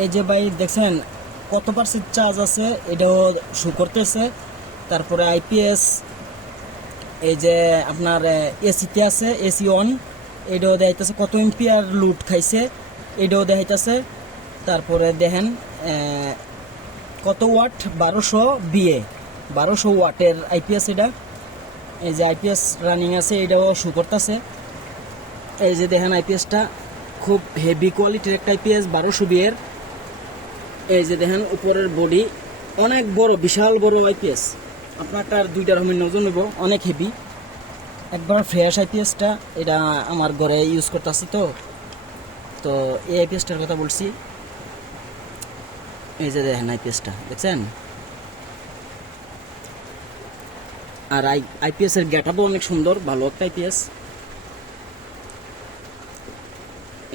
এই যে ভাই দেখছেন কত পার্সেন্ট চার্জ আছে এটাও শো করতেছে। তারপরে আইপিএস, এই যে আপনার এসিতে আছে, এসি অন, এটাও দেখাইতেছে কত এম্পিয়ার লুট খাইছে, এটাও দেখাইতেছে। তারপরে দেখেন কত ওয়াট, 1200 বিএ, 1200 ওয়াটের আইপিএস এটা। এই যে আইপিএস রানিং আছে, এটাও শো করতেছে। এই যে দেখেন আইপিএসটা খুব হেভি কোয়ালিটির একটা আইপিএস, 1200 বিএর। এই যে দেখেন উপরের বডি অনেক বড়, বিশাল বড় আইপিএস। আপনারটার দুইটার আমি নজর নেব, অনেক হেভি, একবার ফ্রেশ আইপিএসটা। এটা আমার ঘরে ইউজ করতেছি। তো তো এই আইপিএসটার কথা বলছি। এই যে দেখেন আইপিএসটা দেখছেন। আর আইপিএস এর গেটআপও অনেক সুন্দর, ভালো একটা আইপিএস।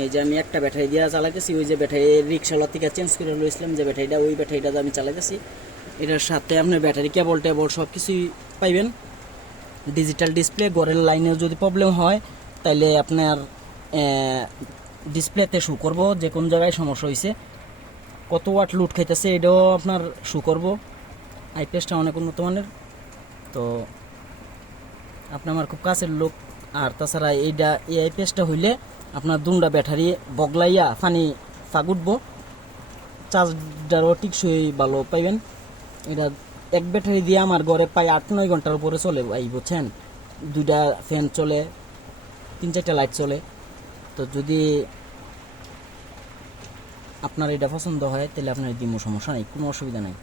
এই যে আমি একটা ব্যাটারি দিয়ে চালাইতেছি, ওই যে ব্যাটারি রিক্সাওয়ালা থেকে চেঞ্জ করে লইছিলাম যে ব্যাটারিটা, ওই ব্যাটারিটা আমি চালাইতেছি। এটার সাথে আপনার ব্যাটারি কেবল টেবল সব কিছুই পাইবেন। ডিজিটাল ডিসপ্লে, ঘরের লাইনে যদি প্রবলেম হয় তাহলে আপনার ডিসপ্লেতে শো করব যে কোন জায়গায় সমস্যা হয়েছে, কত ওয়াট লুট খাইতেছে এটাও আপনার শো করব। আইপিএসটা অনেক উন্নত মানের। তো আপনি আমার খুব কাছের লোক। আর তাছাড়া এই আইপিএসটা হইলে আপনার দুটা ব্যাটারি বগলাইয়া পানি ফাঁক উঠবো, চার্জারও টিকসই ভালো পাইবেন। এটা এক ব্যাটারি দিয়ে আমার ঘরে প্রায় 8-9 ঘন্টার উপরে চলে ভাই, বুঝছেন। দুইটা ফ্যান চলে, 3-4টা লাইট চলে। তো যদি আপনার এটা পছন্দ হয় তাহলে আপনার দিমো, সমস্যা নেই, কোনো অসুবিধা নেই।